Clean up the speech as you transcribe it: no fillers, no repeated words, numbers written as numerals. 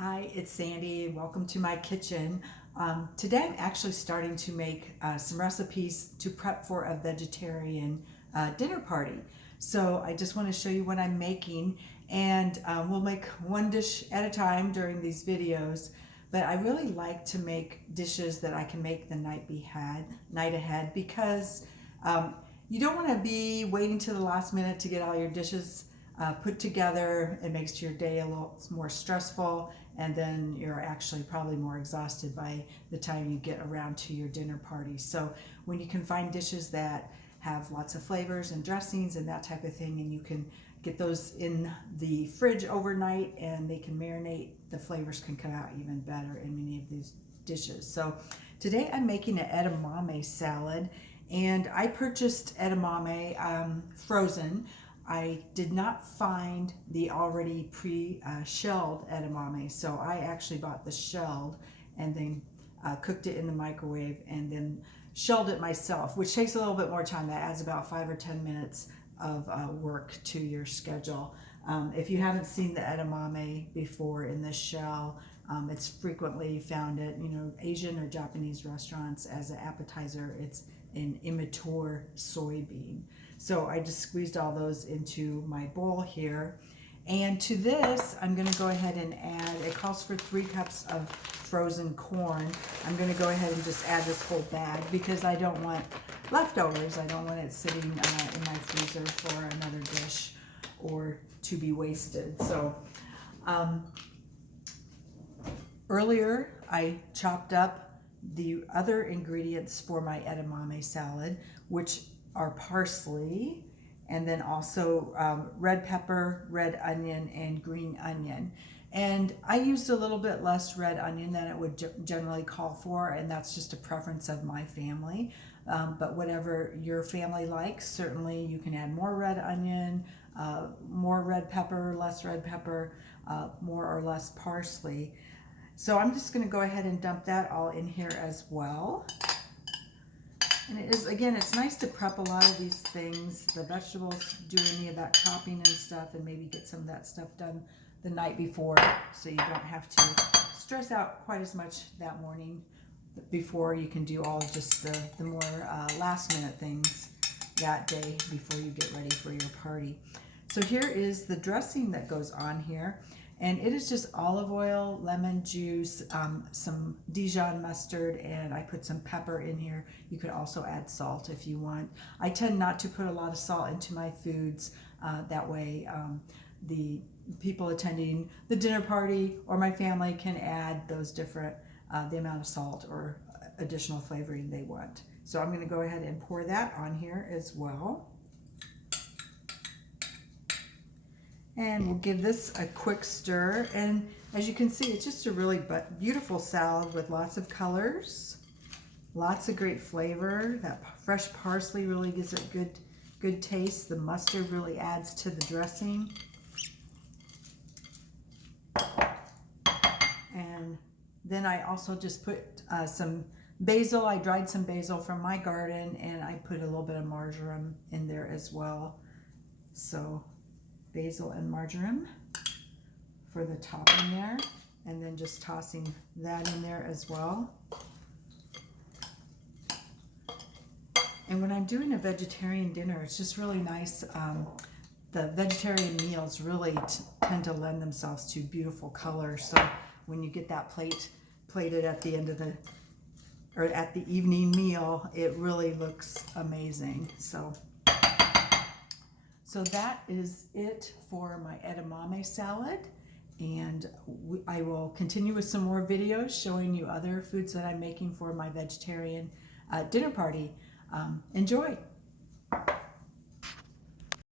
Hi, it's Sandy. Welcome to my kitchen. Today I'm actually starting to make some recipes to prep for a vegetarian dinner party. So I just want to show you what I'm making, and we'll make one dish at a time during these videos. But I really like to make dishes that I can make the night ahead, because you don't want to be waiting to the last minute to get all your dishes put together. It makes your day a little more stressful, and then you're actually probably more exhausted by the time you get around to your dinner party. So when you can find dishes that have lots of flavors and dressings and that type of thing, and you can get those in the fridge overnight and they can marinate, the flavors can come out even better in many of these dishes. So today I'm making an edamame salad, and I purchased edamame frozen. I did not find the already pre-shelled edamame, so I actually bought the shelled and then cooked it in the microwave and then shelled it myself, which takes a little bit more time. That adds about 5 or 10 minutes of work to your schedule. If you haven't seen the edamame before in this shell, it's frequently found at Asian or Japanese restaurants as an appetizer. It's an immature soybean. So I just squeezed all those into my bowl here. And to this, I'm going to go ahead and add, it calls for 3 cups of frozen corn. I'm going to go ahead and just add this whole bag because I don't want leftovers. I don't want it sitting in my freezer for another dish or to be wasted. So earlier I chopped up the other ingredients for my edamame salad, which are parsley, and then also red pepper, red onion, and green onion. And I used a little bit less red onion than it would generally call for, and that's just a preference of my family. But whatever your family likes, certainly you can add more red onion, more red pepper, less red pepper, more or less parsley. So I'm just going to go ahead and dump that all in here as well. And it is, again, it's nice to prep a lot of these things, the vegetables, do any of that chopping and stuff, and maybe get some of that stuff done the night before so you don't have to stress out quite as much that morning before. You can do all just the more last minute things that day before you get ready for your party. So here is the dressing that goes on here. And it is just olive oil, lemon juice, some Dijon mustard, and I put some pepper in here. You could also add salt if you want. I tend not to put a lot of salt into my foods. That way the people attending the dinner party or my family can add those different, the amount of salt or additional flavoring they want. So I'm going to go ahead and pour that on here as well. And we'll give this a quick stir. And as you can see, it's just a really beautiful salad with lots of colors, lots of great flavor. That fresh parsley really gives it good taste. The mustard really adds to the dressing. And then I also just put some basil. I dried some basil from my garden, and I put a little bit of marjoram in there as well. So basil and marjoram for the topping there, and then just tossing that in there as well. And when I'm doing a vegetarian dinner, it's just really nice. The vegetarian meals really tend to lend themselves to beautiful colors. So when you get that plated at the end of or at the evening meal, it really looks amazing. So that is it for my edamame salad, and I will continue with some more videos showing you other foods that I'm making for my vegetarian dinner party. Enjoy!